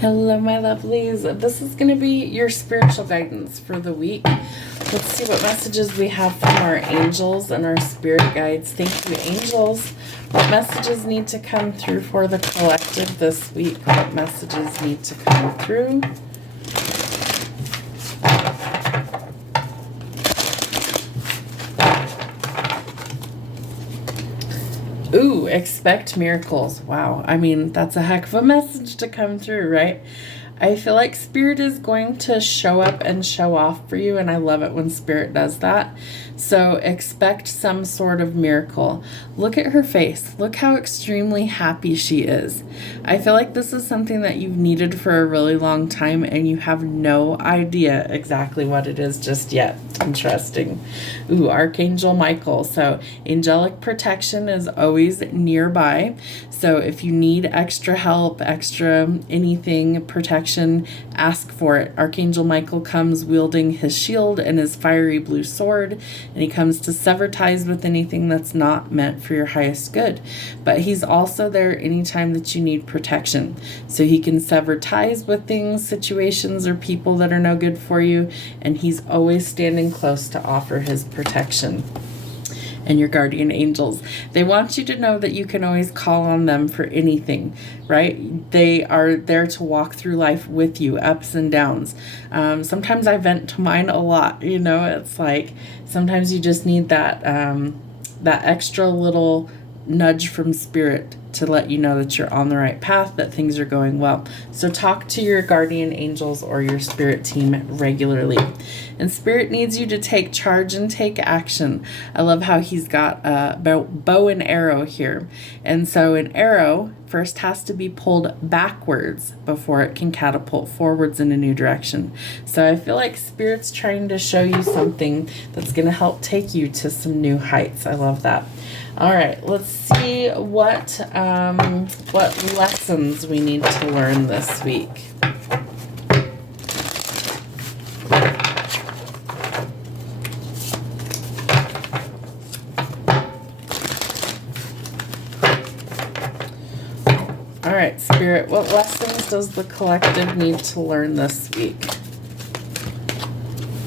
Hello, my lovelies. This is going to be your spiritual guidance for the week. Let's see what messages we have from our angels and our spirit guides. Thank you, angels. What messages need to come through for the collective this week? What messages need to come through? Ooh, expect miracles. Wow. I mean, that's a heck of a message to come through, right? I feel like Spirit is going to show up and show off for you, and I love it when Spirit does that. So expect some sort of miracle. Look at her face. Look how extremely happy she is. I feel like this is something that you've needed for a really long time, and you have no idea exactly what it is just yet. Interesting. Ooh, Archangel Michael. So angelic protection is always nearby. So if you need extra help, extra anything, protection, ask for it. Archangel Michael comes wielding his shield and his fiery blue sword, and he comes to sever ties with anything that's not meant for your highest good. But he's also there anytime that you need protection. So he can sever ties with things, situations, or people that are no good for you, and he's always standing close to offer his protection. And your guardian angels, they want you to know that you can always call on them for anything, right? They are there to walk through life with you, ups and downs. Sometimes I vent to mine a lot, it's like sometimes you just need that that extra little nudge from Spirit to let you know that you're on the right path, that things are going well. So talk to your guardian angels or your spirit team regularly. And Spirit needs you to take charge and take action. I love how he's got a bow and arrow here. And so an arrow first has to be pulled backwards before it can catapult forwards in a new direction. So I feel like Spirit's trying to show you something that's going to help take you to some new heights. I love that. All right, let's see what lessons we need to learn this week. All right, Spirit, what lessons does the collective need to learn this week?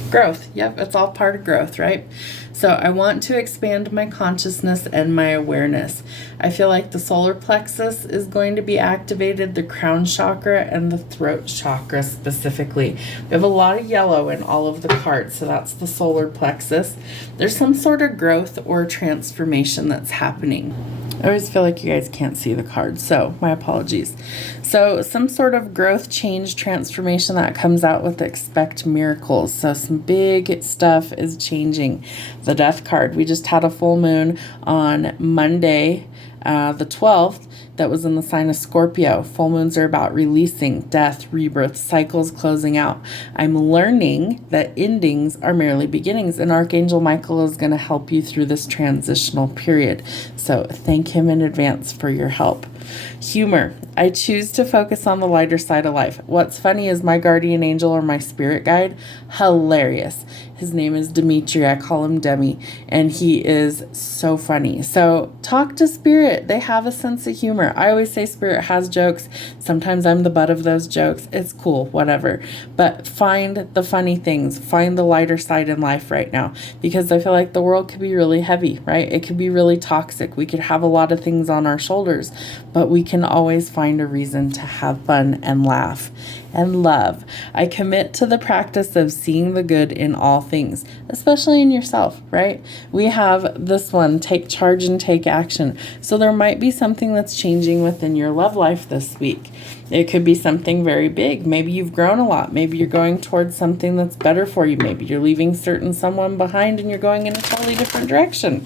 Growth. Yep, it's all part of growth, right? So I want to expand my consciousness and my awareness. I feel like the solar plexus is going to be activated, the crown chakra and the throat chakra specifically. We have a lot of yellow in all of the cards, so that's the solar plexus. There's some sort of growth or transformation that's happening. I always feel like you guys can't see the cards, so my apologies. So some sort of growth, change, transformation that comes out with expect miracles. So some big stuff is changing. The Death card. We just had a full moon on Monday, the 12th, that was in the sign of Scorpio. Full moons are about releasing, death, rebirth, cycles closing out. I'm learning that endings are merely beginnings, and Archangel Michael is going to help you through this transitional period. So thank him in advance for your help. Humor. I choose to focus on the lighter side of life. What's funny is my guardian angel or my spirit guide, hilarious. His name is Dimitri. I call him Demi, and he is so funny. So talk to Spirit. They have a sense of humor. I always say Spirit has jokes. Sometimes I'm the butt of those jokes. It's cool, whatever. But find the funny things. Find the lighter side in life right now, because I feel like the world could be really heavy, right? It could be really toxic. We could have a lot of things on our shoulders, but we can always find a reason to have fun and laugh and love. I commit to the practice of seeing the good in all things, especially in yourself, right? We have this one, take charge and take action. So there might be something that's changing within your love life this week. It could be something very big. Maybe you've grown a lot. Maybe you're going towards something that's better for you. Maybe you're leaving someone behind and you're going in a totally different direction.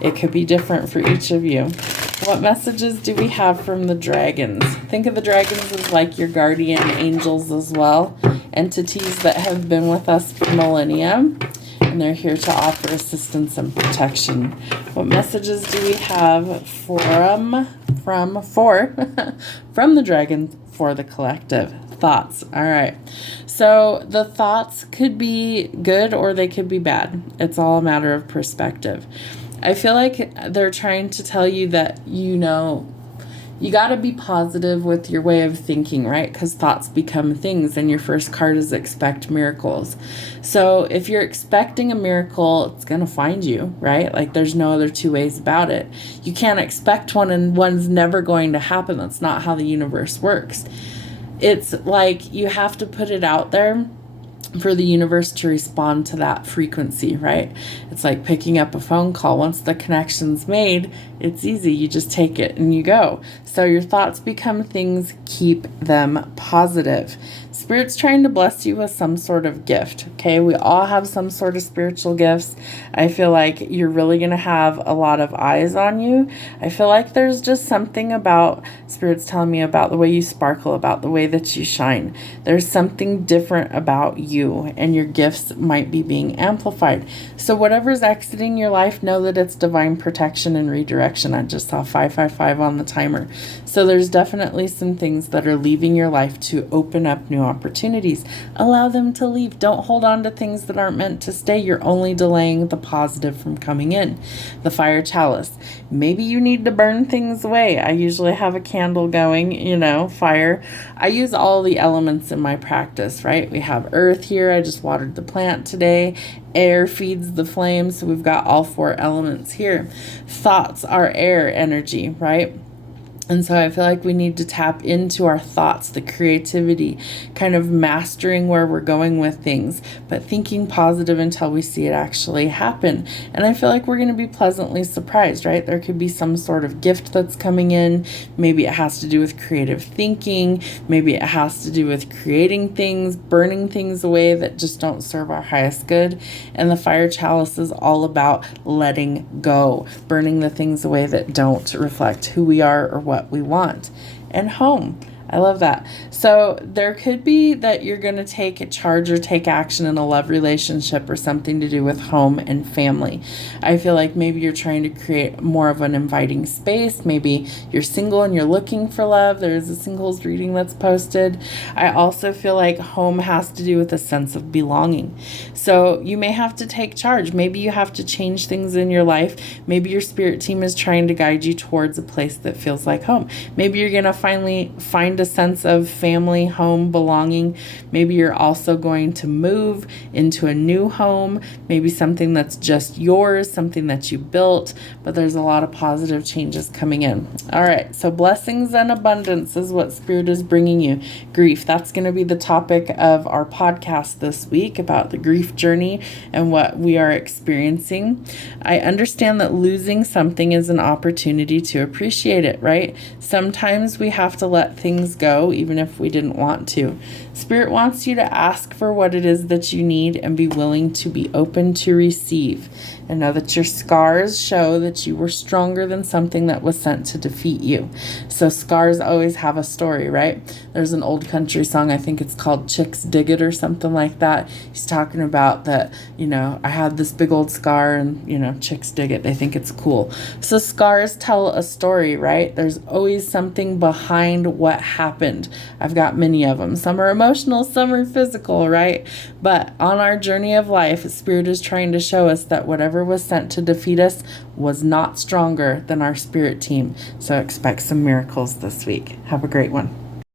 It could be different for each of you. What messages do we have from the dragons? Think of the dragons as like your guardian angels as well. Entities that have been with us for millennia. And they're here to offer assistance and protection. What messages do we have from the dragons for the collective? Thoughts. All right. So the thoughts could be good or they could be bad. It's all a matter of perspective. I feel like they're trying to tell you that, You got to be positive with your way of thinking, right? Because thoughts become things, and your first card is expect miracles. So if you're expecting a miracle, it's going to find you, right? Like there's no other two ways about it. You can't expect one and one's never going to happen. That's not how the universe works. It's like you have to put it out there for the universe to respond to that frequency, right? It's like picking up a phone call. Once the connection's made, it's easy. You just take it and you go. So your thoughts become things. Keep them positive. Spirit's trying to bless you with some sort of gift, okay? We all have some sort of spiritual gifts. I feel like you're really going to have a lot of eyes on you. I feel like there's just something about Spirit's telling me about the way you sparkle, about the way that you shine. There's something different about you, and your gifts might be being amplified. So whatever's exiting your life, know that it's divine protection and redirection. I just saw 555 on the timer. So there's definitely some things that are leaving your life to open up new opportunities. Allow them to leave. Don't hold on to things that aren't meant to stay. You're only delaying the positive from coming in. The fire chalice. Maybe you need to burn things away. I usually have a candle going, fire. I use all the elements in my practice, right? We have earth here. I just watered the plant today. Air feeds the flame. So we've got all 4 elements here. Thoughts are air energy, right? And so I feel like we need to tap into our thoughts, the creativity, kind of mastering where we're going with things, but thinking positive until we see it actually happen. And I feel like we're going to be pleasantly surprised, right? There could be some sort of gift that's coming in. Maybe it has to do with creative thinking. Maybe it has to do with creating things, burning things away that just don't serve our highest good. And the fire chalice is all about letting go, burning the things away that don't reflect who we are or what we want. And home. I love that. So there could be that you're going to take a charge or take action in a love relationship or something to do with home and family. I feel like maybe you're trying to create more of an inviting space. Maybe you're single and you're looking for love. There's a singles reading that's posted. I also feel like home has to do with a sense of belonging. So you may have to take charge. Maybe you have to change things in your life. Maybe your spirit team is trying to guide you towards a place that feels like home. Maybe you're going to finally find a sense of family, home, belonging. Maybe you're also going to move into a new home, maybe something that's just yours, something that you built, but there's a lot of positive changes coming in. All right, so blessings and abundance is what Spirit is bringing you. Grief, that's going to be the topic of our podcast this week, about the grief journey and what we are experiencing. I understand that losing something is an opportunity to appreciate it, right? Sometimes we have to let things go, even if we didn't want to. Spirit wants you to ask for what it is that you need and be willing to be open to receive. And know that your scars show that you were stronger than something that was sent to defeat you. So scars always have a story, right? There's an old country song, I think it's called Chicks Dig It or something like that. He's talking about that, I had this big old scar and, chicks dig it. They think it's cool. So scars tell a story, right? There's always something behind what happened. I've got many of them. Some are emotional, some are physical, right? But on our journey of life, Spirit is trying to show us that whatever was sent to defeat us was not stronger than our spirit team. So expect some miracles this week. Have a great one.